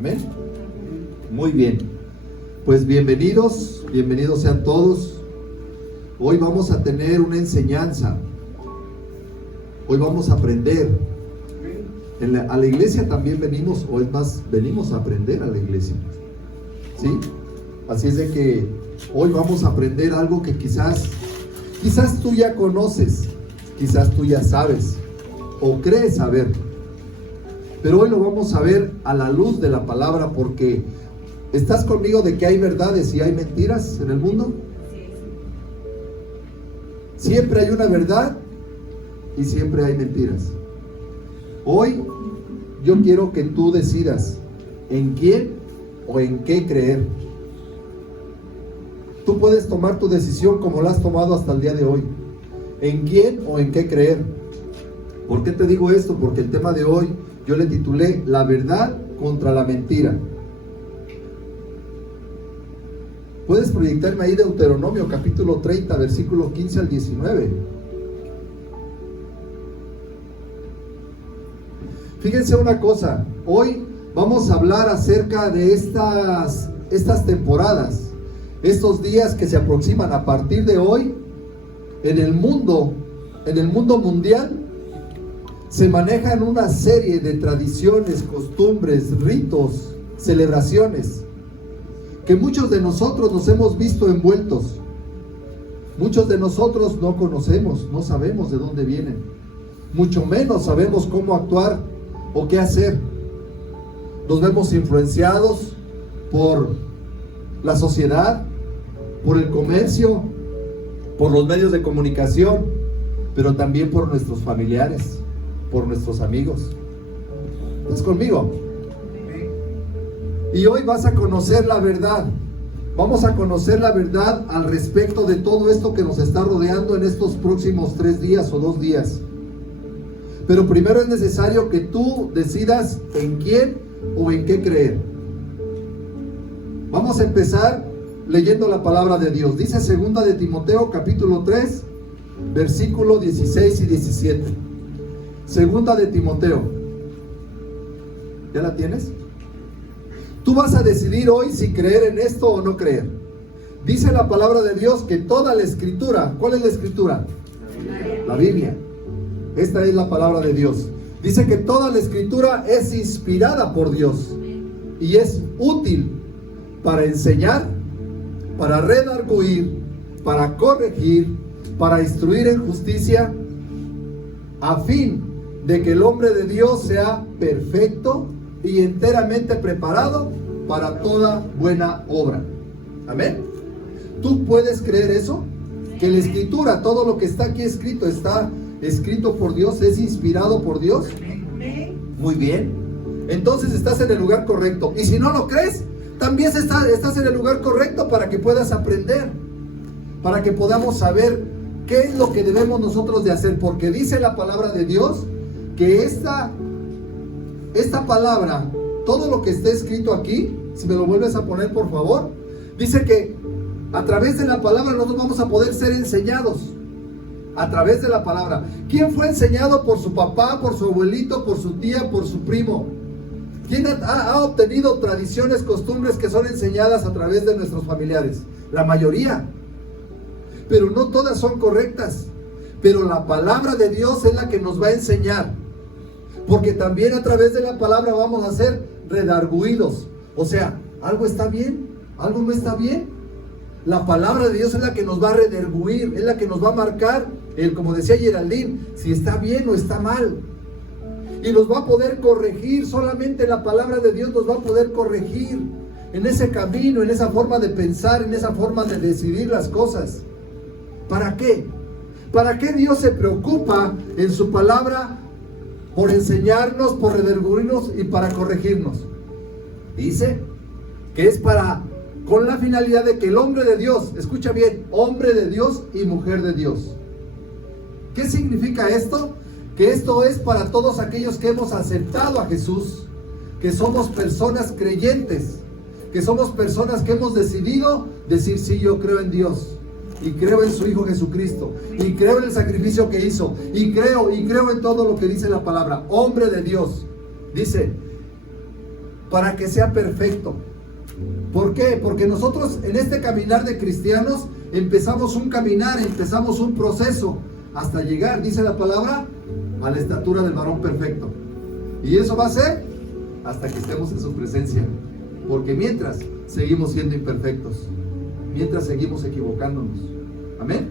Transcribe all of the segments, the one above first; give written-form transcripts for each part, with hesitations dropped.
Amén. Muy bien. Pues bienvenidos sean todos. Hoy vamos a tener una enseñanza. Hoy vamos a aprender. A la iglesia también venimos, o es más, venimos a aprender a la iglesia. ¿Sí? Así es de que hoy vamos a aprender algo que quizás tú ya conoces, quizás tú ya sabes, o crees saber. Pero hoy lo vamos a ver a la luz de la palabra, porque ¿estás conmigo de que hay verdades y hay mentiras en el mundo? Siempre hay una verdad y siempre hay mentiras. Hoy yo quiero que tú decidas en quién o en qué creer. Tú puedes tomar tu decisión como la has tomado hasta el día de hoy. ¿En quién o en qué creer? ¿Por qué te digo esto? Porque el tema de hoy yo le titulé La verdad contra la mentira. Puedes proyectarme ahí Deuteronomio capítulo 30, versículo 15 al 19. Fíjense una cosa, hoy vamos a hablar acerca de estas temporadas, estos días que se aproximan a partir de hoy. En el mundo mundial se manejan una serie de tradiciones, costumbres, ritos, celebraciones, que muchos de nosotros nos hemos visto envueltos. Muchos de nosotros no conocemos, no sabemos de dónde vienen, mucho menos sabemos cómo actuar o qué hacer. Nos vemos influenciados por la sociedad, por el comercio, por los medios de comunicación, pero también por nuestros familiares, por nuestros amigos. ¿Estás conmigo? Y hoy vas a conocer la verdad. Vamos a conocer la verdad al respecto de todo esto que nos está rodeando en estos próximos 3 días o 2 días. Pero primero es necesario que tú decidas en quién o en qué creer. Vamos a empezar leyendo la palabra de Dios. Dice 2 de Timoteo capítulo 3, versículo 16 y 17. 2 de Timoteo. ¿Ya la tienes? Tú vas a decidir hoy si creer en esto o no creer. Dice la palabra de Dios que toda la escritura, ¿cuál es la escritura? La Biblia. Esta es la palabra de Dios. Dice que toda la escritura es inspirada por Dios y es útil para enseñar, para redarguir, para corregir, para instruir en justicia, a fin de que el hombre de Dios sea perfecto y enteramente preparado para toda buena obra. Amén. ¿Tú puedes creer eso? Que la escritura, todo lo que está aquí escrito, está escrito por Dios, es inspirado por Dios. Muy bien. Entonces estás en el lugar correcto. Y si no lo crees, también estás en el lugar correcto para que puedas aprender, para que podamos saber qué es lo que debemos nosotros de hacer. Porque dice la palabra de Dios que esta palabra, todo lo que está escrito aquí, si me lo vuelves a poner por favor, dice que a través de la palabra nosotros vamos a poder ser enseñados. A través de la palabra. ¿Quién fue enseñado por su papá, por su abuelito, por su tía, por su primo? ¿Quién ha obtenido tradiciones, costumbres que son enseñadas a través de nuestros familiares? La mayoría. Pero no todas son correctas. Pero la palabra de Dios es la que nos va a enseñar. Porque también a través de la palabra vamos a ser redarguidos. O sea, ¿algo está bien? ¿Algo no está bien? La palabra de Dios es la que nos va a redarguir, es la que nos va a marcar, como decía Geraldine, si está bien o está mal. Y nos va a poder corregir, solamente la palabra de Dios nos va a poder corregir en ese camino, en esa forma de pensar, en esa forma de decidir las cosas. ¿Para qué? ¿Para qué Dios se preocupa en su palabra por enseñarnos, por redarguirnos y para corregirnos? Dice que es con la finalidad de que el hombre de Dios, escucha bien, hombre de Dios y mujer de Dios. ¿Qué significa esto? Que esto es para todos aquellos que hemos aceptado a Jesús, que somos personas creyentes, que somos personas que hemos decidido decir, sí, yo creo en Dios, y creo en su Hijo Jesucristo, y creo en el sacrificio que hizo, y creo en todo lo que dice la palabra. Hombre de Dios, dice, para que sea perfecto. ¿Por qué? Porque nosotros en este caminar de cristianos empezamos un caminar, empezamos un proceso hasta llegar, dice la palabra, a la estatura del varón perfecto. Y eso va a ser hasta que estemos en su presencia. Porque mientras seguimos siendo imperfectos, mientras seguimos equivocándonos. Amén.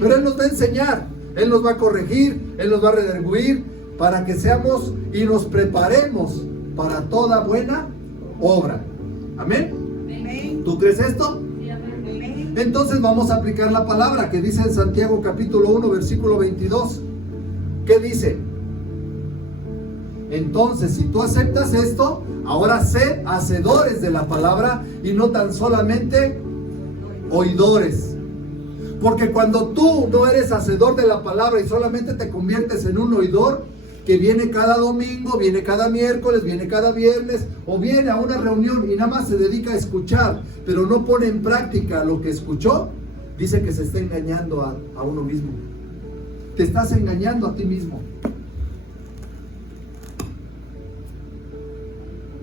Pero Él nos va a enseñar, Él nos va a corregir, Él nos va a redarguir para que seamos y nos preparemos para toda buena obra. Amén. ¿Tú crees esto? Entonces vamos a aplicar la palabra que dice en Santiago capítulo 1 versículo 22. ¿Qué dice? Entonces, si tú aceptas esto, ahora sé hacedores de la palabra y no tan solamente oidores. Porque cuando tú no eres hacedor de la palabra y solamente te conviertes en un oidor, que viene cada domingo, viene cada miércoles, viene cada viernes, o viene a una reunión y nada más se dedica a escuchar, pero no pone en práctica lo que escuchó, dice que se está engañando a uno mismo. Te estás engañando a ti mismo.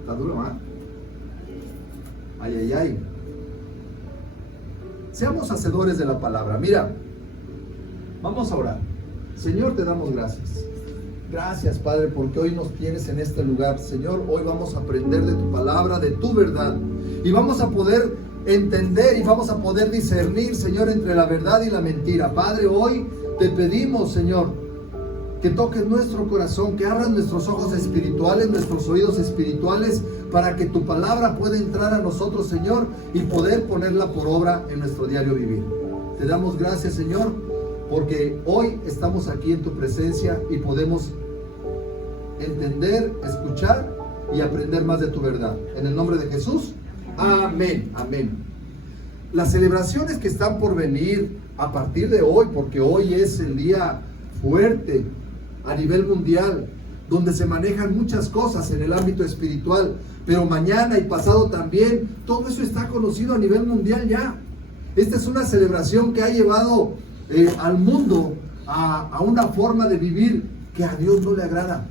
Está duro, ¿ah? Ay, ay, ay. Seamos hacedores de la palabra. Mira, vamos a orar. Señor, te damos gracias. Gracias, Padre, porque hoy nos tienes en este lugar. Señor, hoy vamos a aprender de tu palabra, de tu verdad. Y vamos a poder entender y vamos a poder discernir, Señor, entre la verdad y la mentira. Padre, hoy te pedimos, Señor, que toques nuestro corazón, que abras nuestros ojos espirituales, nuestros oídos espirituales, para que tu palabra pueda entrar a nosotros, Señor, y poder ponerla por obra en nuestro diario vivir. Te damos gracias, Señor, porque hoy estamos aquí en tu presencia y podemos entender, escuchar y aprender más de tu verdad. En el nombre de Jesús, amén, amén. Las celebraciones que están por venir a partir de hoy, porque hoy es el día fuerte a nivel mundial, donde se manejan muchas cosas en el ámbito espiritual, pero mañana y pasado también, todo eso está conocido a nivel mundial ya. Esta es una celebración que ha llevado al mundo a una forma de vivir que a Dios no le agrada.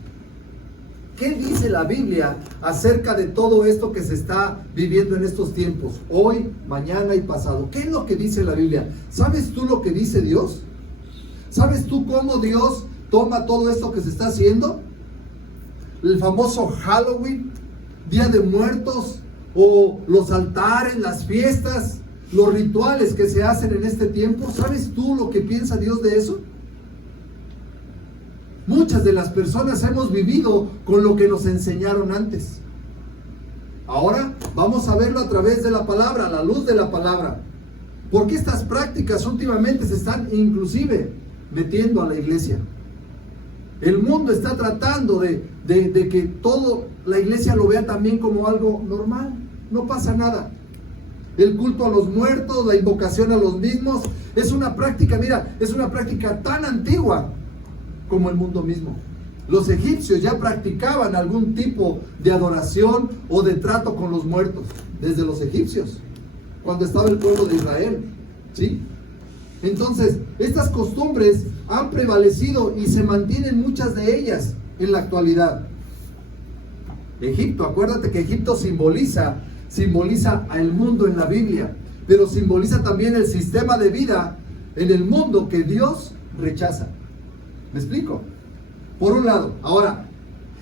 ¿Qué dice la Biblia acerca de todo esto que se está viviendo en estos tiempos? Hoy, mañana y pasado. ¿Qué es lo que dice la Biblia? ¿Sabes tú lo que dice Dios? ¿Sabes tú cómo Dios toma todo esto que se está haciendo? El famoso Halloween, Día de Muertos, o los altares, las fiestas, los rituales que se hacen en este tiempo. ¿Sabes tú lo que piensa Dios de eso? Muchas de las personas hemos vivido con lo que nos enseñaron antes. Ahora vamos a verlo a través de la palabra, a la luz de la palabra. Porque estas prácticas últimamente se están inclusive metiendo a la iglesia. El mundo está tratando de que todo la iglesia lo vea también como algo normal. No pasa nada. El culto a los muertos, la invocación a los mismos, es una práctica, mira, es una práctica tan antigua como el mundo mismo. Los egipcios ya practicaban algún tipo de adoración o de trato con los muertos, desde los egipcios, cuando estaba el pueblo de Israel, ¿sí? Entonces, estas costumbres han prevalecido y se mantienen muchas de ellas en la actualidad. Egipto, acuérdate que Egipto simboliza al mundo en la Biblia, pero simboliza también el sistema de vida en el mundo que Dios rechaza. ¿Me explico? Por un lado. Ahora,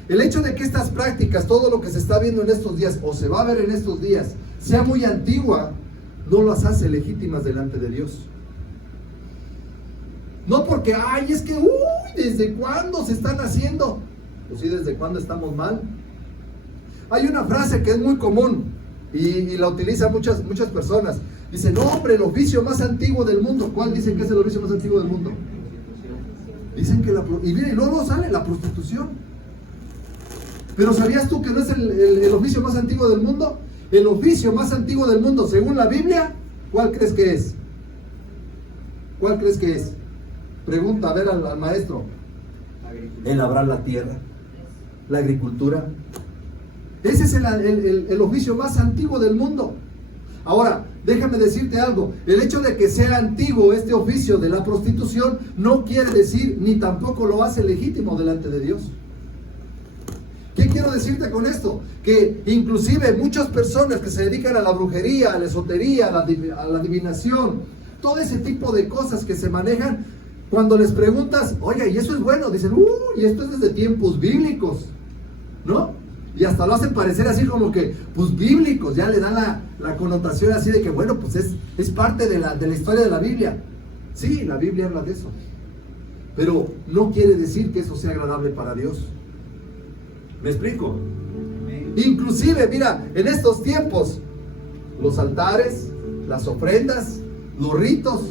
el hecho de que estas prácticas, todo lo que se está viendo en estos días, o se va a ver en estos días, sea muy antigua, no las hace legítimas delante de Dios. No porque, ay, es que, ¿desde cuándo se están haciendo? Pues sí, ¿desde cuándo estamos mal? Hay una frase que es muy común y la utilizan muchas personas. Dicen, no, hombre, el oficio más antiguo del mundo. ¿Cuál dicen que es el oficio más antiguo del mundo? Dicen que y miren, no sale la prostitución. Pero ¿sabías tú que no es el oficio más antiguo del mundo? El oficio más antiguo del mundo, según la Biblia, ¿cuál crees que es? ¿Cuál crees que es? Pregunta, a ver al maestro. El labrar la tierra, la agricultura. Ese es el oficio más antiguo del mundo. Ahora, déjame decirte algo. El hecho de que sea antiguo este oficio de la prostitución no quiere decir, ni tampoco lo hace legítimo delante de Dios. ¿Qué quiero quiero decirte con esto? Que inclusive muchas personas que se dedican a la brujería, a la esotería, a la adivinación, todo ese tipo de cosas que se manejan, cuando les preguntas, oiga, ¿y eso es bueno? Dicen, y esto es desde tiempos bíblicos, ¿no? Y hasta lo hacen parecer así como que, pues bíblicos, ya le dan la connotación así de que, bueno, pues es parte de la historia de la Biblia. Sí, la Biblia habla de eso. Pero no quiere decir que eso sea agradable para Dios. ¿Me explico? Inclusive, mira, en estos tiempos, los altares, las ofrendas, los ritos,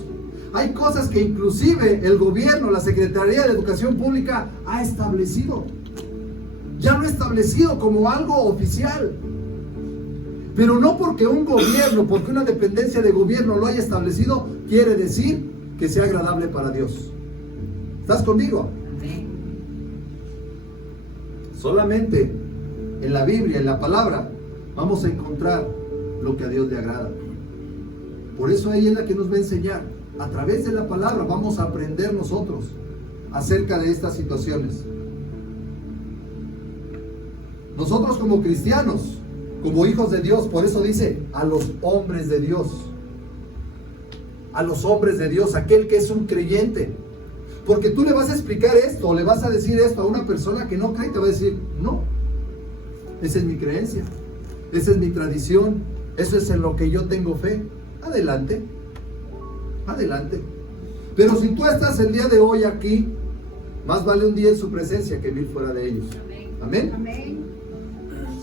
hay cosas que inclusive el gobierno, la Secretaría de Educación Pública ha establecido. Ya lo ha establecido como algo oficial. Pero no porque un gobierno, porque una dependencia de gobierno lo haya establecido, quiere decir que sea agradable para Dios. ¿Estás conmigo? Solamente en la Biblia, en la palabra, vamos a encontrar lo que a Dios le agrada. Por eso ella es la que nos va a enseñar. A través de la palabra vamos a aprender nosotros acerca de estas situaciones. Nosotros como cristianos, como hijos de Dios, por eso dice a los hombres de Dios. A los hombres de Dios, aquel que es un creyente. Porque tú le vas a explicar esto, o le vas a decir esto a una persona que no cree, y te va a decir, no, esa es mi creencia, esa es mi tradición, eso es en lo que yo tengo fe. Adelante, adelante. Pero si tú estás el día de hoy aquí, más vale un día en su presencia que 1000 fuera de ellos. Amén. Amén.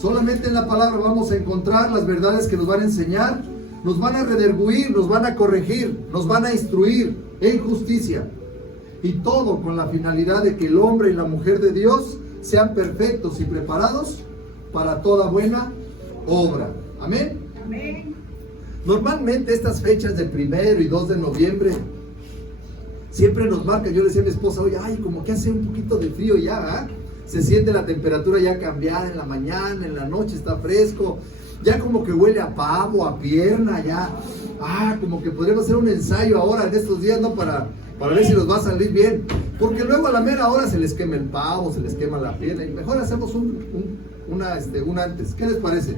Solamente en la palabra vamos a encontrar las verdades que nos van a enseñar, nos van a redarguir, nos van a corregir, nos van a instruir en justicia. Y todo con la finalidad de que el hombre y la mujer de Dios sean perfectos y preparados para toda buena obra. Amén. Amén. Normalmente estas fechas del 1 y 2 de noviembre siempre nos marcan. Yo le decía a mi esposa, oye, como que hace un poquito de frío ya, se siente la temperatura ya cambiar en la mañana, en la noche está fresco, ya como que huele a pavo, a pierna, ya, como que podríamos hacer un ensayo ahora en estos días, ¿no? Para ver si nos va a salir bien, porque luego a la mera hora se les quema el pavo, se les quema la pierna, y mejor hacemos un antes. ¿Qué les parece?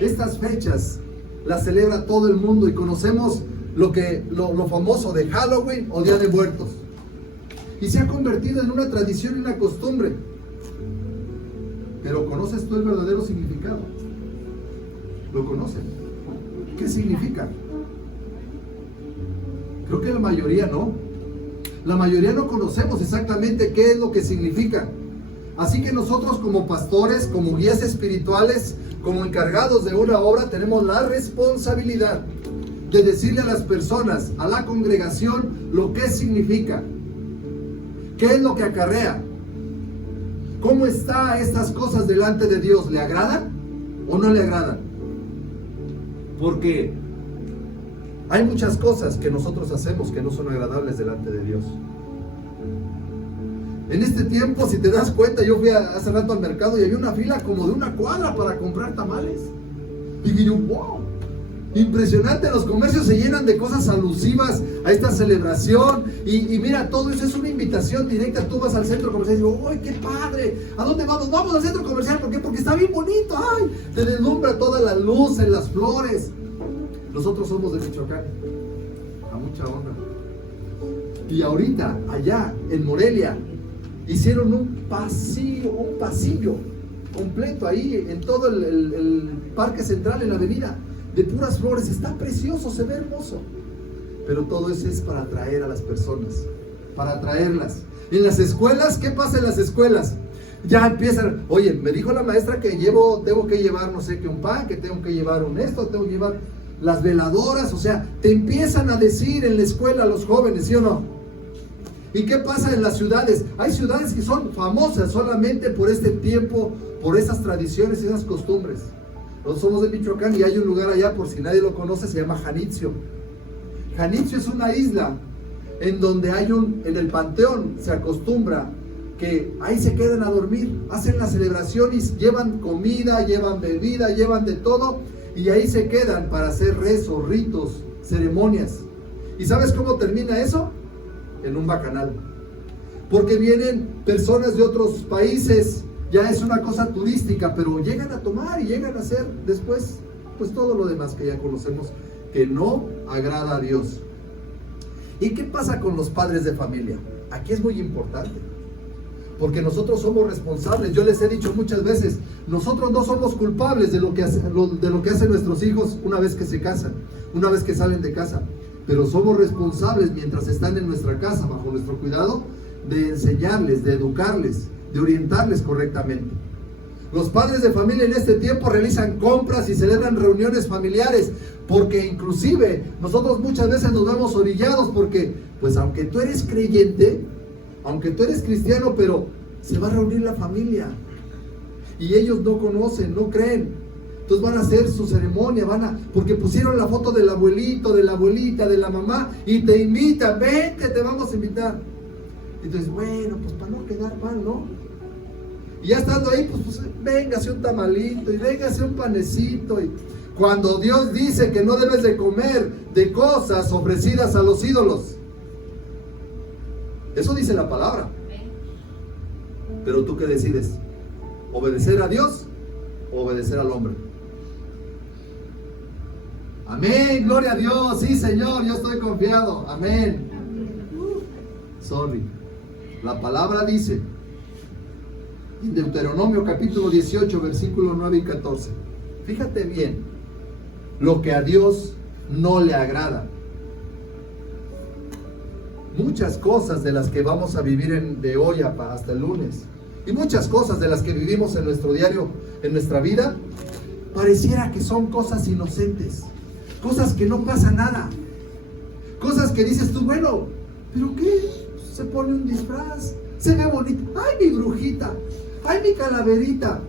Estas fechas las celebra todo el mundo y conocemos lo famoso de Halloween o Día de Muertos, y se ha convertido en una tradición y una costumbre. Pero ¿conoces tú el verdadero significado? ¿Lo conocen? ¿Qué significa? Creo que la mayoría no. La mayoría no conocemos exactamente qué es lo que significa. Así que nosotros como pastores, como guías espirituales, como encargados de una obra, tenemos la responsabilidad de decirle a las personas, a la congregación, lo que significa. ¿Qué es lo que acarrea? ¿Cómo están estas cosas delante de Dios? ¿Le agradan o no le agradan? Porque hay muchas cosas que nosotros hacemos que no son agradables delante de Dios. En este tiempo, si te das cuenta, yo fui hace rato al mercado y había una fila como de 1 cuadra para comprar tamales. Y dije yo, wow, impresionante, los comercios se llenan de cosas alusivas a esta celebración. Y mira, todo eso es una invitación directa. Tú vas al centro comercial y digo, ¡ay, qué padre! ¿A dónde vamos? Vamos al centro comercial. ¿Por qué? Porque está bien bonito. ¡Ay! Te deslumbra toda la luz en las flores. Nosotros somos de Michoacán, a mucha honra. Y ahorita, allá en Morelia, hicieron un pasillo completo ahí en todo el parque central, en la avenida, de puras flores. Está precioso, se ve hermoso. Pero todo eso es para atraer a las personas, para atraerlas. En las escuelas, ¿qué pasa en las escuelas? Ya empiezan, oye, me dijo la maestra que tengo que llevar no sé qué, un pan, que tengo que llevar tengo que llevar las veladoras. O sea, te empiezan a decir en la escuela a los jóvenes, ¿sí o no? ¿Y qué pasa en las ciudades? Hay ciudades que son famosas solamente por este tiempo, por esas tradiciones, esas costumbres. Nosotros somos de Michoacán y hay un lugar allá, por si nadie lo conoce, se llama Janitzio. Janitzio es una isla en donde en el panteón se acostumbra que ahí se quedan a dormir, hacen la celebración y llevan comida, llevan bebida, llevan de todo, y ahí se quedan para hacer rezos, ritos, ceremonias. ¿Y sabes cómo termina eso? En un bacanal. Porque vienen personas de otros países, ya es una cosa turística, pero llegan a tomar y llegan a hacer después, pues todo lo demás que ya conocemos, que no agrada a Dios. ¿Y qué pasa con los padres de familia? Aquí es muy importante, porque nosotros somos responsables. Yo les he dicho muchas veces, nosotros no somos culpables de lo que hacen nuestros hijos una vez que se casan, una vez que salen de casa, pero somos responsables mientras están en nuestra casa, bajo nuestro cuidado, de enseñarles, de educarles, de orientarles correctamente. Los padres de familia en este tiempo realizan compras y celebran reuniones familiares, porque inclusive nosotros muchas veces nos vemos orillados, porque pues aunque tú eres creyente, aunque tú eres cristiano, pero se va a reunir la familia y ellos no conocen, no creen. Entonces van a hacer su ceremonia, porque pusieron la foto del abuelito, de la abuelita, de la mamá, y te invitan, vente, te vamos a invitar. Y entonces, bueno, pues para no quedar mal, ¿no? Y ya estando ahí, pues véngase un tamalito y véngase un panecito. Y cuando Dios dice que no debes de comer de cosas ofrecidas a los ídolos, eso dice la palabra. Pero tú qué decides, obedecer a Dios o obedecer al hombre. Amén, gloria a Dios. Sí, Señor, yo estoy confiado. Amén. Sorry. La palabra dice en Deuteronomio capítulo 18, versículos 9 y 14. Fíjate bien lo que a Dios no le agrada. Muchas cosas de las que vamos a vivir de hoy hasta el lunes, y muchas cosas de las que vivimos en nuestro diario, en nuestra vida, pareciera que son cosas inocentes, cosas que no pasa nada, cosas que dices tú, bueno, ¿pero qué? Se pone un disfraz, se ve bonito, ¡ay, mi brujita! ¡Ay, mi calaverita!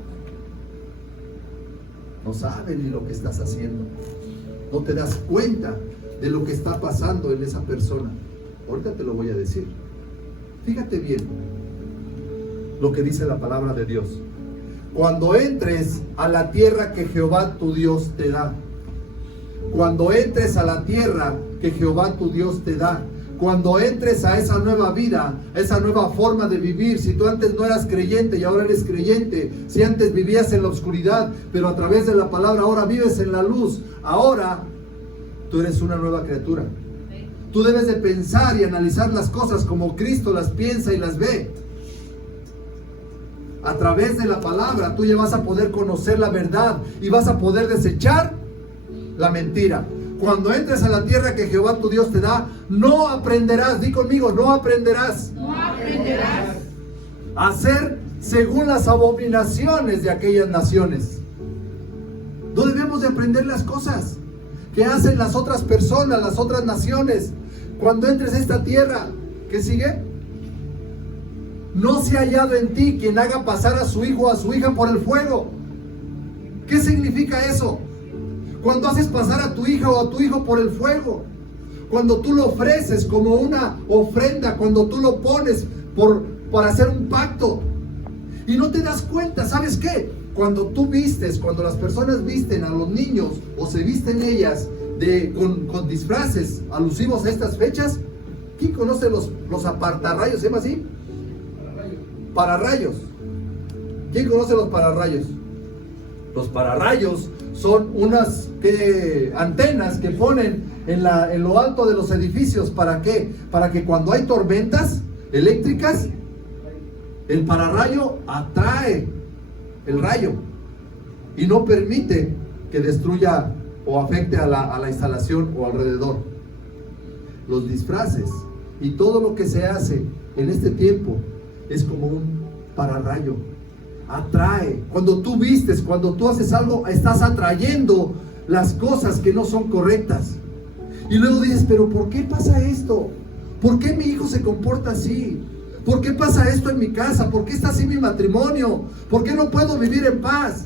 No sabes ni lo que estás haciendo, no te das cuenta de lo que está pasando en esa persona. Ahorita te lo voy a decir. Fíjate bien lo que dice la palabra de Dios. Cuando entres a la tierra que Jehová tu Dios te da, cuando entres a la tierra que Jehová tu Dios te da, cuando entres a esa nueva vida, a esa nueva forma de vivir, si tú antes no eras creyente y ahora eres creyente, si antes vivías en la oscuridad, pero a través de la palabra ahora vives en la luz, ahora tú eres una nueva criatura. Tú debes de pensar y analizar las cosas como Cristo las piensa y las ve. A través de la palabra tú ya vas a poder conocer la verdad y vas a poder desechar la mentira. Cuando entres a la tierra que Jehová tu Dios te da, no aprenderás, di conmigo, no aprenderás. No aprenderás a hacer según las abominaciones de aquellas naciones. No debemos de aprender las cosas que hacen las otras personas, las otras naciones. Cuando entres a esta tierra, ¿qué sigue? No se ha hallado en ti quien haga pasar a su hijo o a su hija por el fuego. ¿Qué significa eso? Cuando haces pasar a tu hija o a tu hijo por el fuego, cuando tú lo ofreces como una ofrenda, cuando tú lo pones para hacer un pacto y no te das cuenta, ¿sabes qué? Cuando tú vistes, cuando las personas visten a los niños o se visten ellas con disfraces alusivos a estas fechas, ¿quién conoce los apartarrayos? ¿Se llama así? Pararrayos. ¿Quién conoce los pararrayos? Los pararrayos son unas antenas que ponen en lo alto de los edificios. ¿Para qué? Para que cuando hay tormentas eléctricas, el pararrayo atrae el rayo y no permite que destruya o afecte a la instalación o alrededor. Los disfraces y todo lo que se hace en este tiempo es como un pararrayo. Atrae. Cuando tú vistes, cuando tú haces algo, estás atrayendo las cosas que no son correctas. Y luego dices, pero ¿por qué pasa esto? ¿Por qué mi hijo se comporta así? ¿Por qué pasa esto en mi casa? ¿Por qué está así mi matrimonio? ¿Por qué no puedo vivir en paz?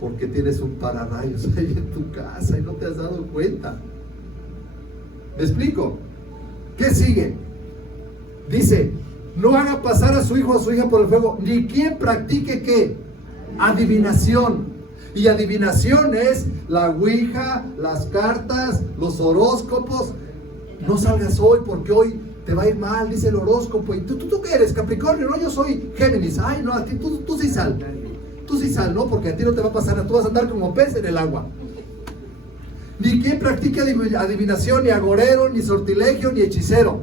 Porque tienes un pararrayos ahí en tu casa y no te has dado cuenta. ¿Me explico? ¿Qué sigue? Dice, no haga pasar a su hijo o a su hija por el fuego, ni quien practique ¿qué? Adivinación. Y adivinación es la ouija, las cartas, los horóscopos. No salgas hoy porque hoy te va a ir mal, dice el horóscopo. ¿Y tú qué eres? Capricornio, no, yo soy Géminis. Ay, no, a ti tú sí sal. Tú sí sal, ¿no? Porque a ti no te va a pasar nada, tú vas a andar como pez en el agua. Ni quien practique adivinación, ni agorero, ni sortilegio, ni hechicero.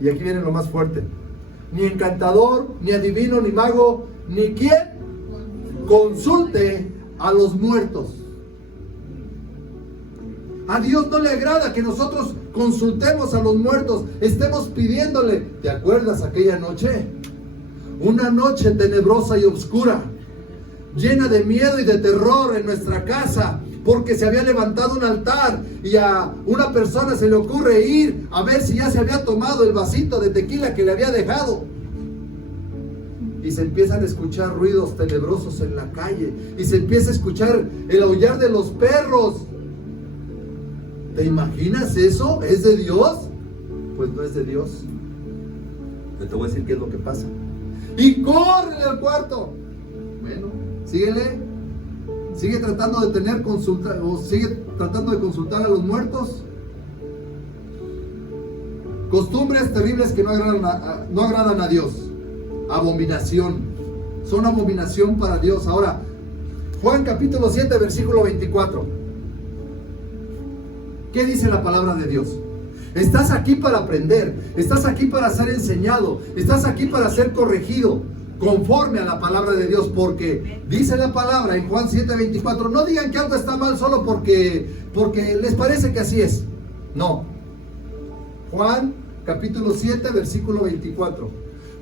Y aquí viene lo más fuerte. Ni encantador, ni adivino, ni mago, ni quien consulte a los muertos. A Dios no le agrada que nosotros consultemos a los muertos, estemos pidiéndole. ¿Te acuerdas aquella noche? Una noche tenebrosa y oscura, llena de miedo y de terror en nuestra casa, porque se había levantado un altar y a una persona se le ocurre ir a ver si ya se había tomado el vasito de tequila que le había dejado. Y se empiezan a escuchar ruidos tenebrosos en la calle, y se empieza a escuchar el aullar de los perros. ¿Te imaginas eso? ¿Es de Dios? Pues no es de Dios. Yo te voy a decir qué es lo que pasa. Y córrele al cuarto. Bueno, síguele. Sigue tratando de tener consulta, o sigue tratando de consultar a los muertos. Costumbres terribles que no agradan a Dios. Abominación. Son abominación para Dios. Ahora, Juan capítulo 7, versículo 24. ¿Qué dice la palabra de Dios? Estás aquí para aprender, estás aquí para ser enseñado, estás aquí para ser corregido conforme a la palabra de Dios, porque dice la palabra en Juan 7:24, no digan que algo está mal solo porque les parece que así es. No. Juan capítulo 7, versículo 24.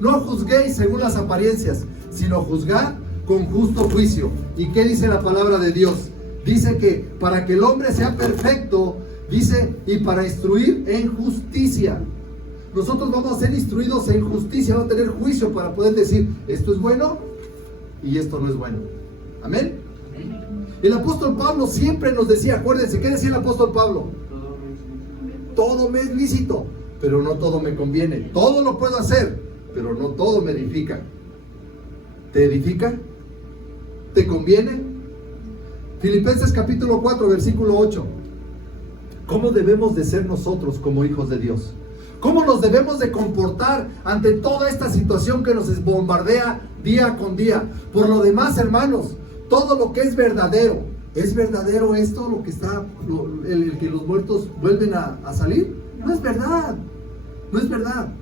No juzguéis según las apariencias, sino juzgad con justo juicio. ¿Y qué dice la palabra de Dios? Dice que para que el hombre sea perfecto, dice, y para instruir en justicia. Nosotros vamos a ser instruidos en justicia, vamos a tener juicio para poder decir, esto es bueno y esto no es bueno. Amén. El apóstol Pablo siempre nos decía, acuérdense, ¿qué decía el apóstol Pablo? Todo me es lícito, pero no todo me conviene. Todo lo puedo hacer, pero no todo me edifica. ¿Te edifica? ¿Te conviene? Filipenses capítulo 4, versículo 8. ¿Cómo debemos de ser nosotros como hijos de Dios? ¿Cómo nos debemos de comportar ante toda esta situación que nos bombardea día con día? Por lo demás, hermanos, todo lo que es verdadero, ¿es verdadero esto, lo que está, el que los muertos vuelven a salir? No es verdad, no es verdad.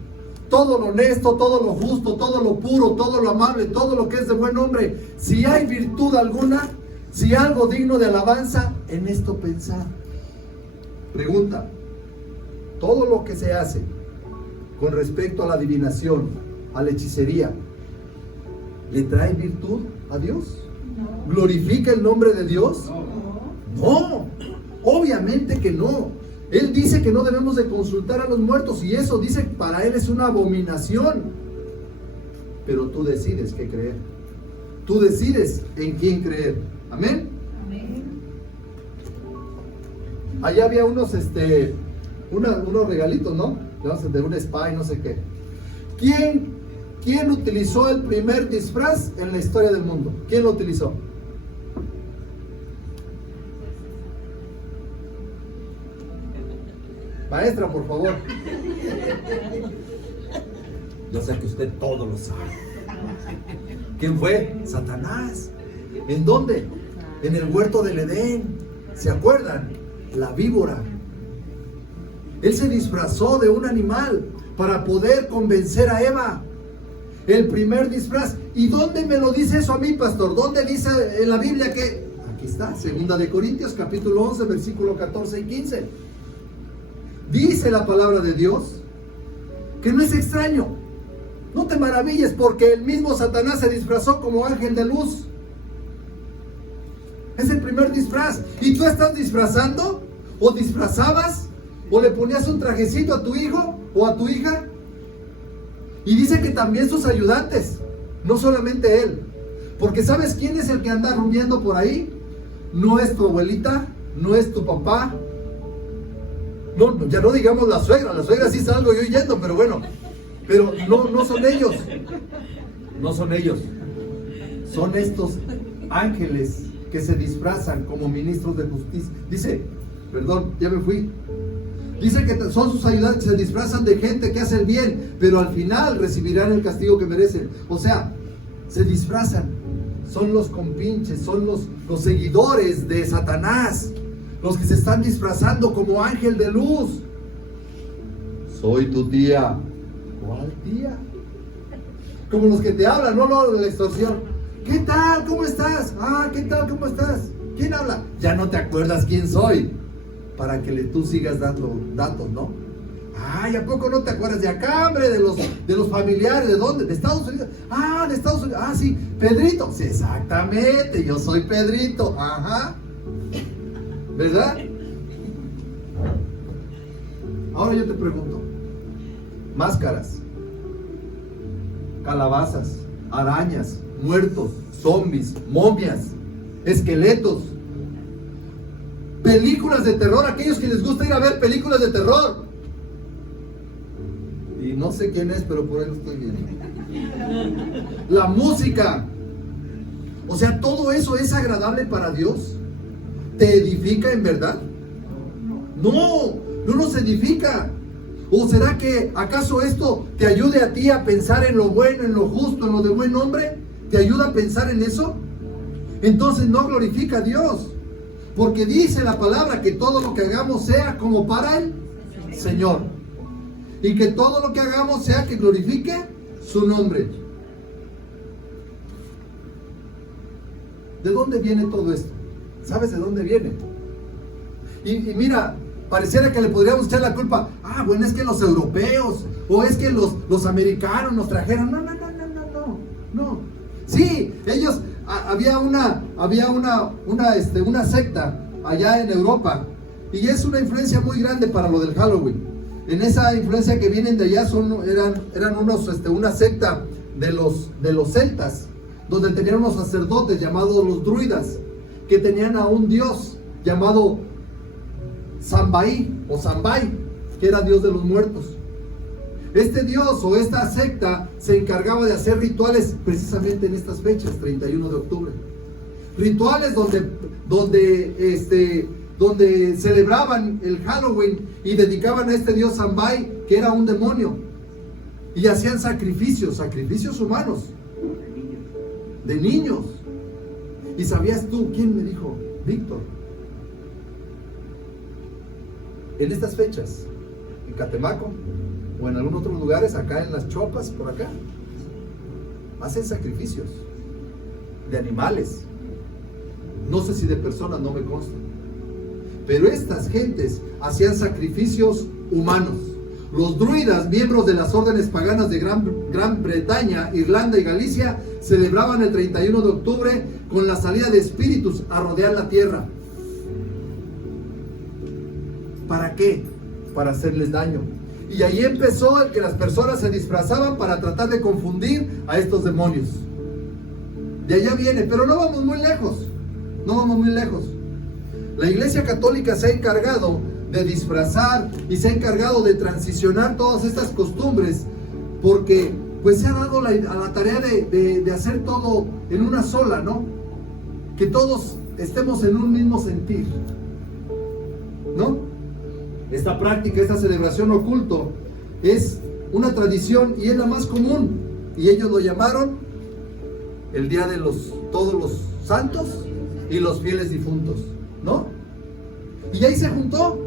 Todo lo honesto, todo lo justo, todo lo puro, todo lo amable, todo lo que es de buen hombre, si hay virtud alguna, si algo digno de alabanza, en esto pensar. Pregunta, todo lo que se hace con respecto a la adivinación, a la hechicería, ¿le trae virtud a Dios? No. ¿Glorifica el nombre de Dios? No, obviamente que no. Él dice que no debemos de consultar a los muertos, y eso dice para él es una abominación. Pero tú decides qué creer. Tú decides en quién creer. Amén. Allá había unos regalitos, ¿no? De un spa y no sé qué. ¿Quién utilizó el primer disfraz en la historia del mundo? ¿Quién lo utilizó? Maestra, por favor. Yo sé que usted todo lo sabe. ¿Quién fue? Satanás. ¿En dónde? En el huerto del Edén. ¿Se acuerdan? La víbora. Él se disfrazó de un animal para poder convencer a Eva. El primer disfraz. ¿Y dónde me lo dice eso a mí, pastor? ¿Dónde dice en la Biblia que? Aquí está, 2 Corintios capítulo 11, versículo 14 y 15. Dice la palabra de Dios que no es extraño. No te maravilles, porque el mismo Satanás se disfrazó como ángel de luz. Es el primer disfraz. ¿Y tú estás disfrazando? ¿O disfrazabas? ¿O le ponías un trajecito a tu hijo o a tu hija? Y dice que también sus ayudantes, no solamente él. Porque ¿sabes quién es el que anda rumiando por ahí? No es tu abuelita, no es tu papá. No, ya no digamos la suegra sí salgo yo yendo, pero bueno. Pero no son ellos. No son ellos. Son estos ángeles que se disfrazan como ministros de justicia. Dice, perdón, ya me fui. Dice que son sus ayudantes, se disfrazan de gente que hace el bien, pero al final recibirán el castigo que merecen. O sea, se disfrazan, son los compinches, son los seguidores de Satanás, los que se están disfrazando como ángel de luz. Soy tu tía. ¿Cuál tía? Como los que te hablan, no de la extorsión. ¿Qué tal? ¿Cómo estás? Ah, ¿qué tal? ¿Cómo estás? ¿Quién habla? Ya no te acuerdas quién soy, para que tú sigas dando datos, ¿no? Ay, ¿a poco no te acuerdas de acá, hombre? De los familiares, ¿de dónde? ¿De Estados Unidos? Ah, de Estados Unidos. Ah, sí, Pedrito. Sí, exactamente, yo soy Pedrito. Ajá. ¿Verdad? Ahora yo te pregunto, máscaras, calabazas, arañas, muertos, zombies, momias, esqueletos, películas de terror, aquellos que les gusta ir a ver películas de terror. Y no sé quién es, pero por ahí lo estoy viendo. La música. O sea, ¿todo eso es agradable para Dios? ¿Te edifica en verdad? No nos edifica. ¿O será que acaso esto te ayude a ti a pensar en lo bueno, en lo justo, en lo de buen hombre? ¿Te ayuda a pensar en eso? Entonces no glorifica a Dios. Porque dice la palabra que todo lo que hagamos sea como para el Señor. Y que todo lo que hagamos sea que glorifique su nombre. ¿De dónde viene todo esto? ¿Sabes de dónde viene? Y mira, pareciera que le podríamos echar la culpa. Ah, bueno, es que los europeos, o es que los americanos nos trajeron. No. Sí, ellos, había una secta allá en Europa, y es una influencia muy grande para lo del Halloween. En esa influencia que vienen de allá eran una secta de los celtas, donde tenían unos sacerdotes llamados los druidas, que tenían a un dios llamado Sambai, que era dios de los muertos. Este dios o esta secta se encargaba de hacer rituales precisamente en estas fechas, 31 de octubre. Rituales donde celebraban el Halloween y dedicaban a este dios Sambai, que era un demonio. Y hacían sacrificios humanos, de niños. ¿Y sabías tú quién me dijo? Víctor. En estas fechas, en Catemaco, o en algunos otros lugares, acá en las Chopas, por acá, hacen sacrificios de animales. No sé si de personas, no me consta. Pero estas gentes hacían sacrificios humanos. Los druidas, miembros de las órdenes paganas de Gran Bretaña, Irlanda y Galicia, celebraban el 31 de octubre con la salida de espíritus a rodear la tierra. ¿Para qué? Para hacerles daño. Y ahí empezó el que las personas se disfrazaban para tratar de confundir a estos demonios. De allá viene, pero no vamos muy lejos. La Iglesia Católica se ha encargado de disfrazar y se ha encargado de transicionar todas estas costumbres, porque pues se ha dado a la tarea de hacer todo en una sola, ¿no? Que todos estemos en un mismo sentir, ¿no? Esta práctica, esta celebración o culto es una tradición y es la más común, y ellos lo llamaron el día de todos los santos y los fieles difuntos, ¿no? Y ahí se juntó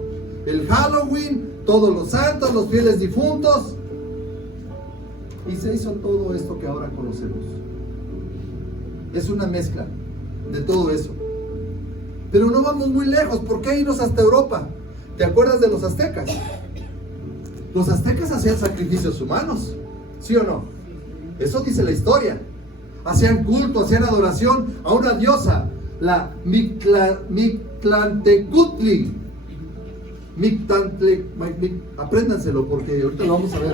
el Halloween, todos los santos, los fieles difuntos, y se hizo todo esto que ahora conocemos. Es una mezcla de todo eso. Pero no vamos muy lejos. ¿Por qué irnos hasta Europa? ¿Te acuerdas de los aztecas? Los aztecas hacían sacrificios humanos, ¿sí o no? Eso dice la historia. Hacían culto, hacían adoración a una diosa, la Mictlantecutli. Apréndanselo porque ahorita lo vamos a ver.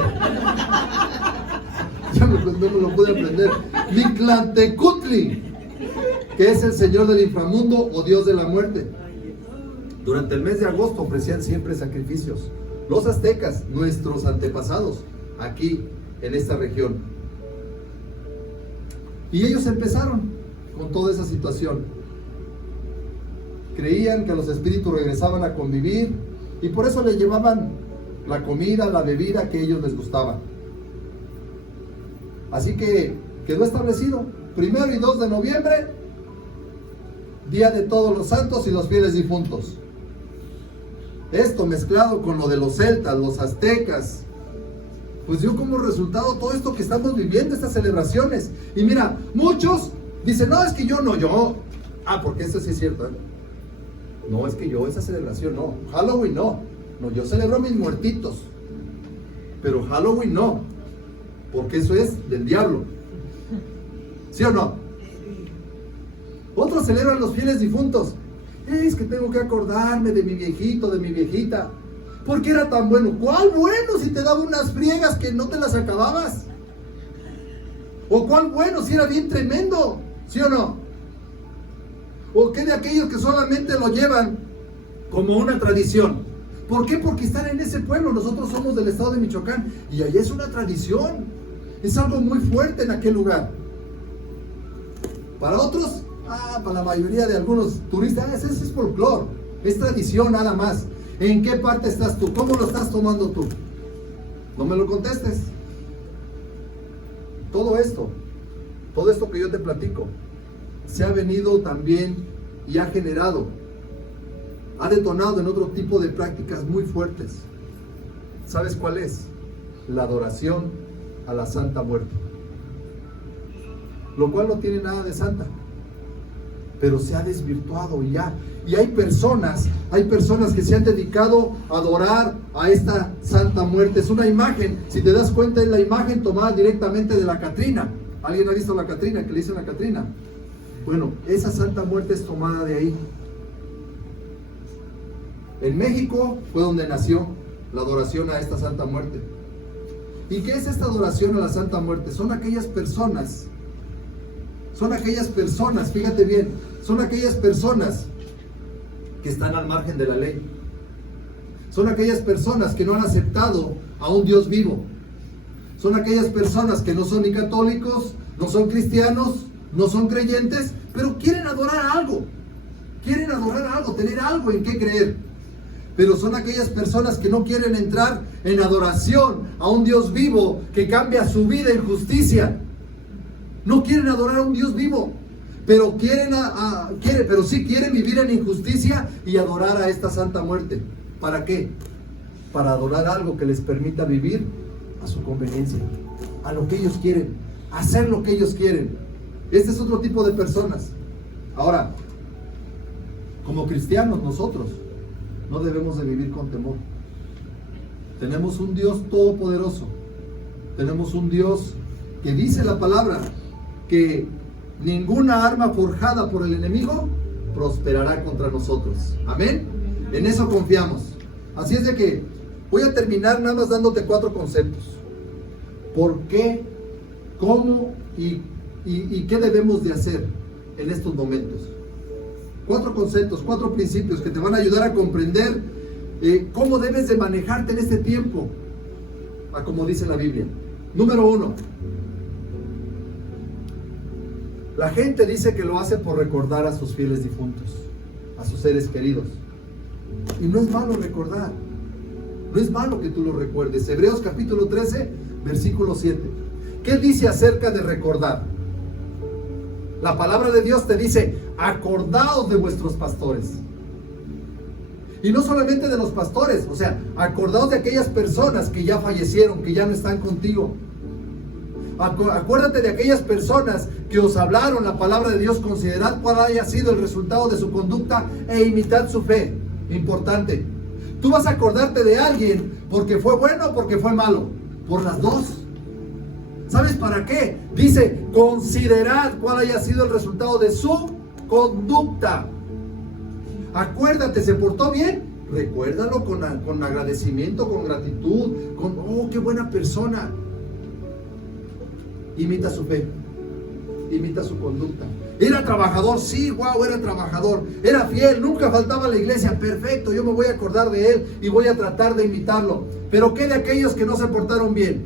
Ya no me lo pude aprender. Mictlantecutli, que es el señor del inframundo o dios de la muerte. Durante el mes de agosto ofrecían siempre sacrificios. Los aztecas, nuestros antepasados, aquí en esta región. Y ellos empezaron con toda esa situación. Creían que los espíritus regresaban a convivir Y por eso le llevaban la comida, la bebida que a ellos les gustaba. Así que quedó establecido, 1 y 2 de noviembre, Día de Todos los Santos y los Fieles Difuntos. Esto mezclado con lo de los celtas, los aztecas, pues dio como resultado todo esto que estamos viviendo, estas celebraciones. Y mira, muchos dicen, no, es que yo. Porque eso sí es cierto, ¿eh? No, es que yo, esa celebración no. Halloween no, yo celebro mis muertitos. Pero Halloween no, porque eso es del diablo. ¿Sí o no? Otros celebran los fieles difuntos. Es que tengo que acordarme de mi viejito, de mi viejita. ¿Por qué era tan bueno? ¿Cuál bueno si te daba unas friegas que no te las acababas? ¿O cuál bueno si era bien tremendo? ¿Sí o no? ¿O qué de aquellos que solamente lo llevan como una tradición? ¿Por qué? Porque están en ese pueblo. Nosotros somos del estado de Michoacán y allá es una tradición. Es algo muy fuerte en aquel lugar. Para otros, para la mayoría de algunos turistas, ese es folclore, es tradición nada más. ¿En qué parte estás tú? ¿Cómo lo estás tomando tú? No me lo contestes. Todo esto que yo te platico, se ha venido también y ha detonado en otro tipo de prácticas muy fuertes. ¿Sabes cuál es? La adoración a la Santa Muerte. Lo cual no tiene nada de santa, pero se ha desvirtuado ya. Y hay personas que se han dedicado a adorar a esta Santa Muerte. Es una imagen, si te das cuenta, es la imagen tomada directamente de la Catrina. ¿Alguien ha visto la Catrina? ¿Qué le dicen la Catrina? Bueno, esa Santa Muerte es tomada de ahí. En México fue donde nació la adoración a esta Santa Muerte. ¿Y qué es esta adoración a la Santa Muerte? Son aquellas personas, fíjate bien, son aquellas personas que están al margen de la ley. Son aquellas personas que no han aceptado a un Dios vivo. Son aquellas personas que no son ni católicos, no son cristianos, no son creyentes, pero quieren adorar algo. Quieren adorar algo, tener algo en qué creer. Pero son aquellas personas que no quieren entrar en adoración a un Dios vivo que cambia su vida en justicia. No quieren adorar a un Dios vivo, pero pero sí quieren vivir en injusticia y adorar a esta Santa Muerte. ¿Para qué? Para adorar algo que les permita vivir a su conveniencia, a lo que ellos quieren, hacer lo que ellos quieren. Este es otro tipo de personas. Ahora, como cristianos nosotros no debemos de vivir con temor. Tenemos un Dios todopoderoso. Tenemos un Dios que dice la palabra que ninguna arma forjada por el enemigo prosperará contra nosotros. Amén. En eso confiamos. Así es de que voy a terminar nada más dándote 4 conceptos. ¿Por qué? ¿Cómo? ¿Y qué debemos de hacer en estos momentos? 4 conceptos, 4 principios que te van a ayudar a comprender cómo debes de manejarte en este tiempo, como dice la Biblia. Número 1. La gente dice que lo hace por recordar a sus fieles difuntos, a sus seres queridos. Y no es malo recordar. No es malo que tú lo recuerdes. Hebreos capítulo 13, versículo 7. ¿Qué dice acerca de recordar? La palabra de Dios te dice, acordaos de vuestros pastores. Y no solamente de los pastores, o sea, acordaos de aquellas personas que ya fallecieron, que ya no están contigo. Acuérdate de aquellas personas que os hablaron la palabra de Dios. Considerad cuál haya sido el resultado de su conducta e imitad su fe. Importante. Tú vas a acordarte de alguien porque fue bueno o porque fue malo. Por las dos. ¿Sabes para qué? Dice, considerad cuál haya sido el resultado de su conducta. Acuérdate, ¿se portó bien? Recuérdalo con agradecimiento, con gratitud, oh, qué buena persona. Imita su fe, imita su conducta. Era trabajador, sí, wow, era trabajador. Era fiel, nunca faltaba a la iglesia. Perfecto, yo me voy a acordar de él y voy a tratar de imitarlo. Pero ¿qué de aquellos que no se portaron bien?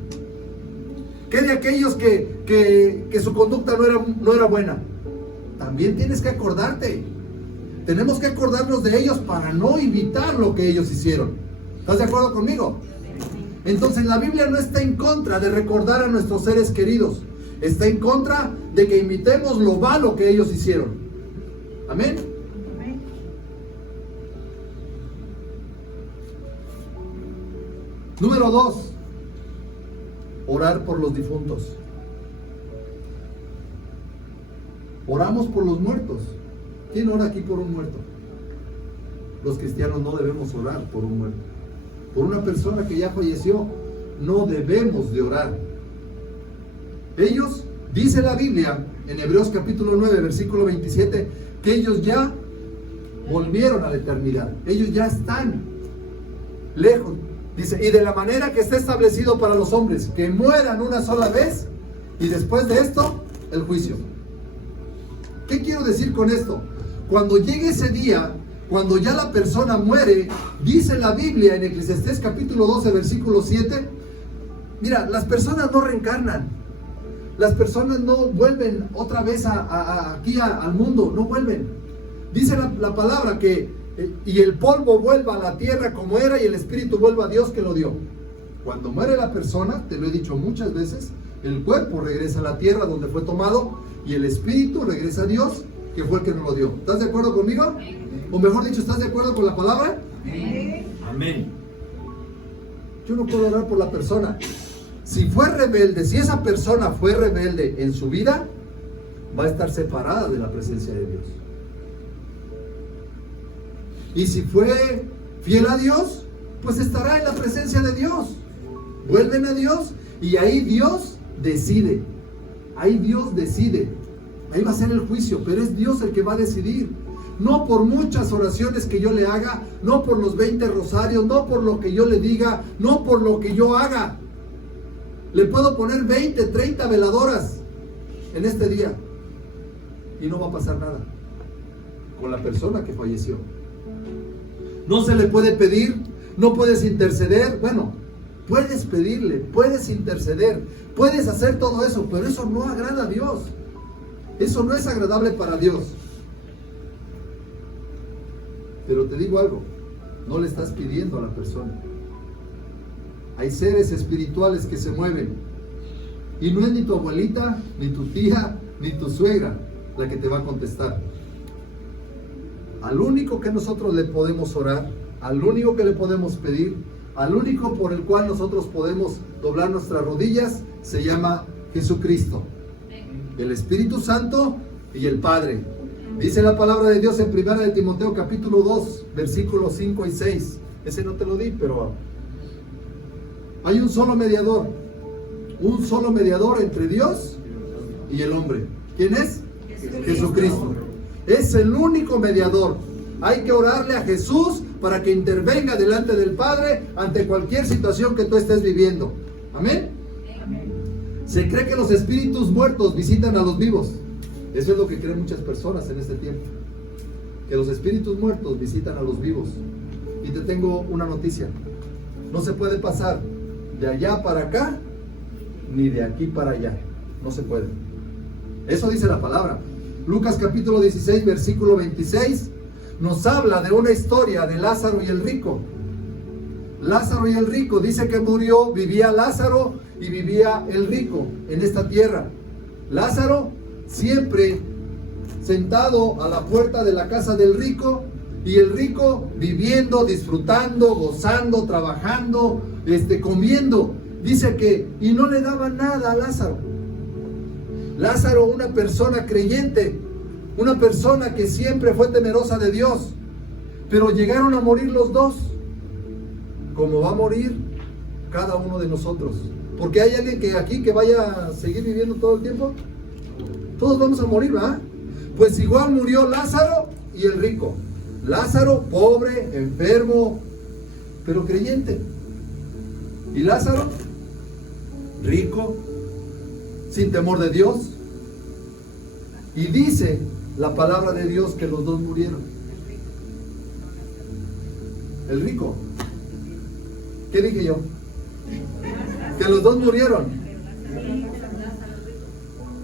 ¿Qué de aquellos que su conducta no era buena? También tienes que acordarte. Tenemos que acordarnos de ellos para no imitar lo que ellos hicieron. ¿Estás de acuerdo conmigo? Entonces la Biblia no está en contra de recordar a nuestros seres queridos. Está en contra de que imitemos lo malo que ellos hicieron. Amén. Número 2. Orar por los difuntos. Oramos por los muertos. ¿Quién ora aquí por un muerto? Los cristianos no debemos orar por un muerto. Por una persona que ya falleció, no debemos de orar. Ellos, dice la Biblia, en Hebreos capítulo 9, versículo 27, que ellos ya volvieron a la eternidad. Ellos ya están lejos. Dice, y de la manera que está establecido para los hombres, que mueran una sola vez, y después de esto, el juicio. ¿Qué quiero decir con esto? Cuando llegue ese día, cuando ya la persona muere, dice la Biblia en Eclesiastés capítulo 12, versículo 7, mira, las personas no reencarnan, las personas no vuelven otra vez aquí al mundo, no vuelven. Dice la palabra que, y el polvo vuelva a la tierra como era, y el espíritu vuelva a Dios que lo dio. Cuando muere la persona, te lo he dicho muchas veces, el cuerpo regresa a la tierra donde fue tomado, y el espíritu regresa a Dios, que fue el que nos lo dio. ¿Estás de acuerdo conmigo? O mejor dicho, ¿estás de acuerdo con la palabra? Amén. Yo no puedo orar por la persona. Si fue rebelde, si esa persona fue rebelde en su vida, va a estar separada de la presencia de Dios. Y si fue fiel a Dios, pues estará en la presencia de Dios. Vuelven a Dios y ahí Dios decide. Ahí Dios decide. Ahí va a ser el juicio, pero es Dios el que va a decidir. No por muchas oraciones que yo le haga, no por los 20 rosarios, no por lo que yo le diga, no por lo que yo haga. Le puedo poner 20, 30 veladoras en este día y no va a pasar nada con la persona que falleció. No se le puede pedir, no puedes interceder. Bueno, puedes pedirle, puedes interceder, puedes hacer todo eso, pero eso no agrada a Dios. Eso no es agradable para Dios. Pero te digo algo, no le estás pidiendo a la persona. Hay seres espirituales que se mueven. Y no es ni tu abuelita, ni tu tía, ni tu suegra la que te va a contestar. Al único que nosotros le podemos orar, al único que le podemos pedir, al único por el cual nosotros podemos doblar nuestras rodillas, se llama Jesucristo. El Espíritu Santo y el Padre. Dice la palabra de Dios en 1 de Timoteo capítulo 2, versículos 5 y 6. Ese no te lo di, pero hay un solo mediador entre Dios y el hombre. ¿Quién es? Jesucristo. Es el único mediador. Hay que orarle a Jesús para que intervenga delante del Padre ante cualquier situación que tú estés viviendo. Amén. Se cree que los espíritus muertos visitan a los vivos. Eso es lo que creen muchas personas en este tiempo, que los espíritus muertos visitan a los vivos. Y te tengo una noticia: no se puede pasar de allá para acá, ni de aquí para allá. No se puede. Eso dice la palabra. Lucas capítulo 16, versículo 26, nos habla de una historia de Lázaro y el rico. Lázaro y el rico, dice que murió, vivía Lázaro y vivía el rico en esta tierra. Lázaro siempre sentado a la puerta de la casa del rico, y el rico viviendo, disfrutando, gozando, trabajando, comiendo. Dice que, y no le daba nada a Lázaro. Lázaro, una persona creyente, una persona que siempre fue temerosa de Dios, pero llegaron a morir los dos, como va a morir cada uno de nosotros. Porque hay alguien que aquí que vaya a seguir viviendo todo el tiempo. Todos vamos a morir, ¿verdad? Pues igual murió Lázaro y el rico. Lázaro, pobre, enfermo, pero creyente. Y Lázaro, rico, sin temor de Dios. Y dice la palabra de Dios que los dos murieron. El rico. ¿Qué dije yo? Que los dos murieron.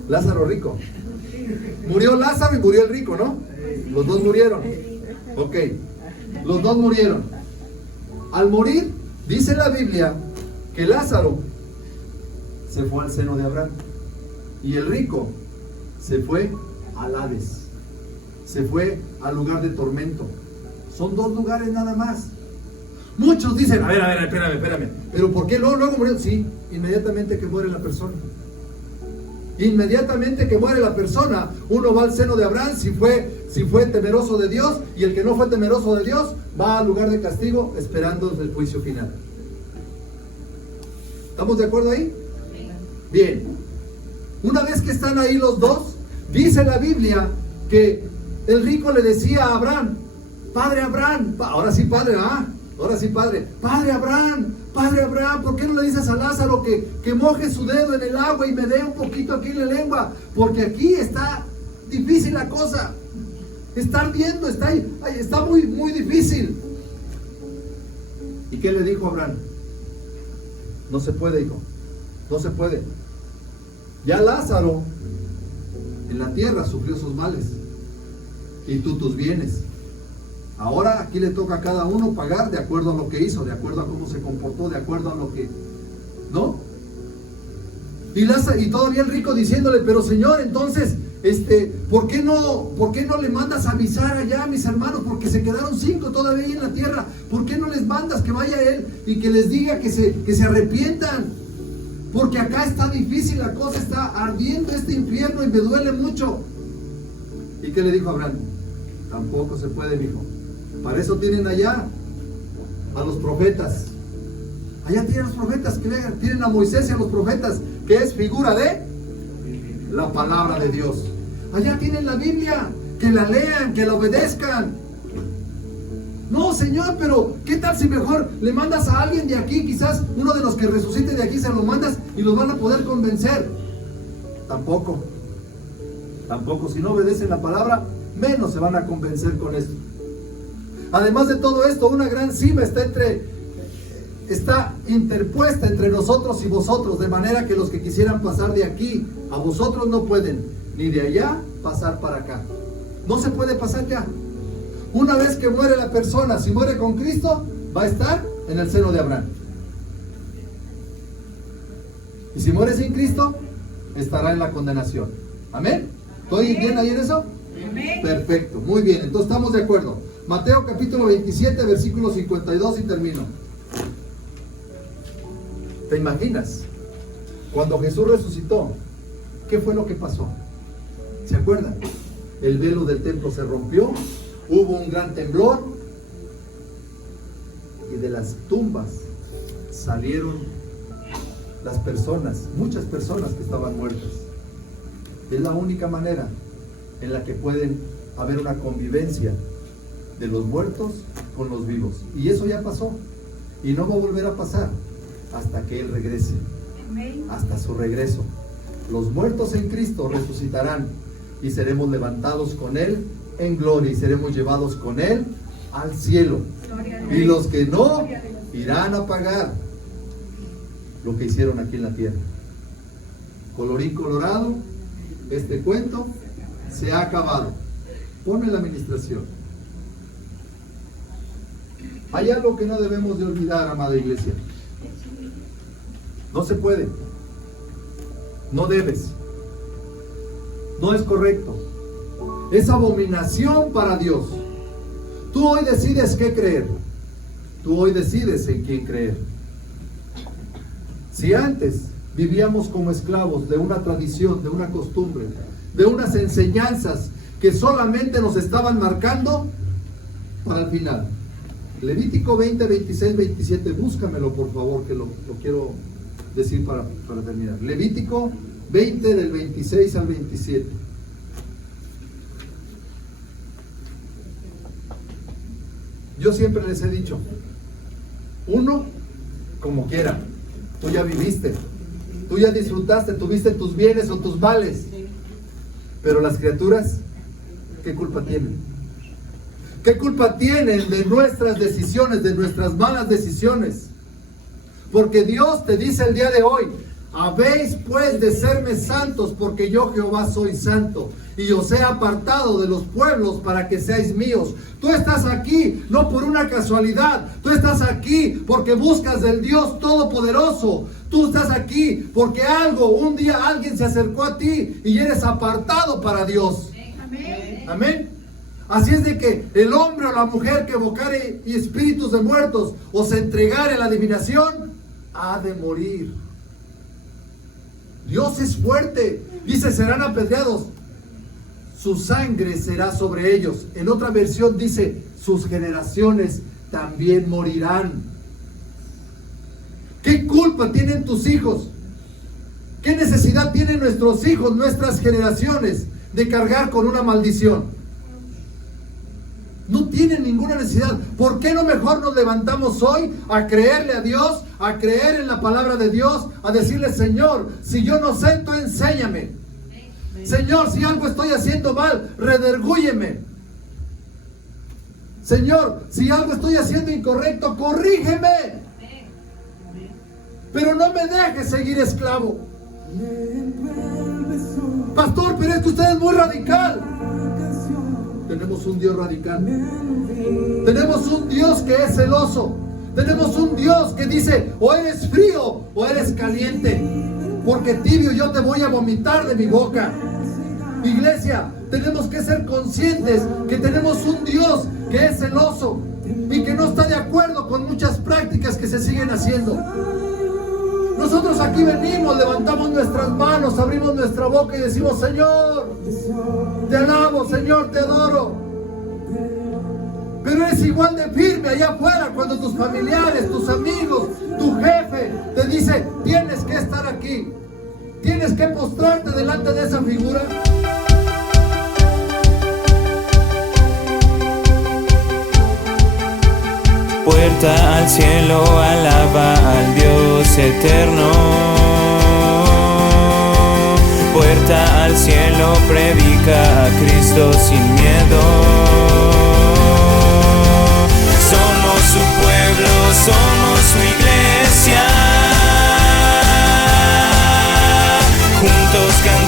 Lázaro rico. Murió Lázaro y murió el rico, ¿no? Los dos murieron. Ok. Los dos murieron. Al morir, dice la Biblia que Lázaro se fue al seno de Abraham y el rico se fue al Hades, se fue al lugar de tormento. Son dos lugares nada más. Muchos dicen, a ver, espérame, pero ¿por qué luego murió? Sí, inmediatamente que muere la persona. Inmediatamente que muere la persona, uno va al seno de Abraham si fue temeroso de Dios, y el que no fue temeroso de Dios va al lugar de castigo esperando el juicio final. ¿Estamos de acuerdo ahí? Bien. Una vez que están ahí los dos, dice la Biblia que el rico le decía a Abraham, Padre Abraham, ahora sí Padre Abraham, ¿por qué no le dices a Lázaro que moje su dedo en el agua y me dé un poquito aquí en la lengua? Porque aquí está difícil la cosa. Está ardiendo, está muy, muy difícil. ¿Y qué le dijo Abraham? No se puede, hijo. No se puede. Ya Lázaro en la tierra sufrió sus males y tú tus bienes. Ahora aquí le toca a cada uno pagar de acuerdo a lo que hizo, de acuerdo a cómo se comportó, de acuerdo a lo que... ¿No? Y todavía el rico diciéndole, pero Señor, entonces, ¿por qué no le mandas a avisar allá a mis hermanos? Porque se quedaron 5 todavía ahí en la tierra. ¿Por qué no les mandas que vaya él y que les diga que se arrepientan? Porque acá está difícil la cosa, está ardiendo este infierno y me duele mucho. ¿Y qué le dijo Abraham? Tampoco se puede, mijo. Para eso tienen allá a los profetas. Allá tienen los profetas, tienen a Moisés y a los profetas, que es figura de la palabra de Dios. Allá tienen la Biblia, que la lean, que la obedezcan. No, Señor, pero ¿qué tal si mejor le mandas a alguien de aquí? Quizás uno de los que resucite de aquí se lo mandas y los van a poder convencer. Tampoco, si no obedecen la palabra, menos se van a convencer con esto. Además de todo esto, una gran cima está interpuesta entre nosotros y vosotros, de manera que los que quisieran pasar de aquí a vosotros no pueden, ni de allá pasar para acá. No se puede pasar ya. Una vez que muere la persona, si muere con Cristo, va a estar en el seno de Abraham. Y si muere sin Cristo, estará en la condenación. ¿Amén? ¿Estoy bien ahí en eso? Amén. Perfecto, muy bien, entonces estamos de acuerdo. Mateo capítulo 27, versículo 52 y termino. ¿Te imaginas? Cuando Jesús resucitó, ¿qué fue lo que pasó? ¿Se acuerdan? El velo del templo se rompió, hubo un gran temblor y de las tumbas salieron las personas, muchas personas que estaban muertas. Es la única manera en la que pueden haber una convivencia de los muertos con los vivos. Y eso ya pasó y no va a volver a pasar hasta que Él regrese. Hasta su regreso, los muertos en Cristo resucitarán y seremos levantados con Él en gloria y seremos llevados con Él al cielo. Y los que no irán a pagar lo que hicieron aquí en la tierra. Colorín colorado, este cuento se ha acabado. Ponme la administración. Hay algo que no debemos de olvidar, amada iglesia. No se puede. No debes. No es correcto. Es abominación para Dios. Tú hoy decides qué creer. Tú hoy decides en quién creer. Si antes vivíamos como esclavos de una tradición, de una costumbre, de unas enseñanzas que solamente nos estaban marcando para el final. Levítico 20, 26, 27, búscamelo por favor, que lo quiero decir para terminar. Levítico 20 del 26 al 27. Yo siempre les he dicho, uno como quiera, tú ya viviste, tú ya disfrutaste, tuviste tus bienes o tus males, pero las criaturas, ¿qué culpa tienen? ¿Qué culpa tienen de nuestras decisiones, de nuestras malas decisiones? Porque Dios te dice el día de hoy, Habéis pues de serme santos, porque yo Jehová soy santo, y os he apartado de los pueblos para que seáis míos. Tú estás aquí no por una casualidad, tú estás aquí porque buscas del Dios Todopoderoso. Tú estás aquí porque un día alguien se acercó a ti y eres apartado para Dios. Amén. Amén. Así es de que el hombre o la mujer que evocare espíritus de muertos o se entregare a la adivinación, ha de morir. Dios es fuerte. Dice, serán apedreados. Su sangre será sobre ellos. En otra versión dice, sus generaciones también morirán. ¿Qué culpa tienen tus hijos? ¿Qué necesidad tienen nuestros hijos, nuestras generaciones, de cargar con una maldición? No tienen ninguna necesidad. ¿Por qué no mejor nos levantamos hoy a creerle a Dios, a creer en la palabra de Dios, a decirle, Señor, si yo no sé, tú enséñame. Señor, si algo estoy haciendo mal, redargúyeme. Señor, si algo estoy haciendo incorrecto, corrígeme. Pero no me dejes seguir esclavo. Pastor, pero es que usted es muy radical. Tenemos un Dios radical. Tenemos un Dios que es celoso. Tenemos un Dios que dice, o eres frío o eres caliente, porque tibio yo te voy a vomitar de mi boca. Iglesia, tenemos que ser conscientes que tenemos un Dios que es celoso y que no está de acuerdo con muchas prácticas que se siguen haciendo. Nosotros aquí venimos, levantamos nuestras manos, abrimos nuestra boca y decimos, Señor, te alabo, Señor, te adoro. Pero eres igual de firme allá afuera cuando tus familiares, tus amigos, tu jefe te dice, tienes que estar aquí, tienes que postrarte delante de esa figura. Puerta al cielo, alaba al Dios eterno. Puerta al cielo, predica a Cristo sin miedo. Somos su pueblo, somos su iglesia. Juntos cantamos.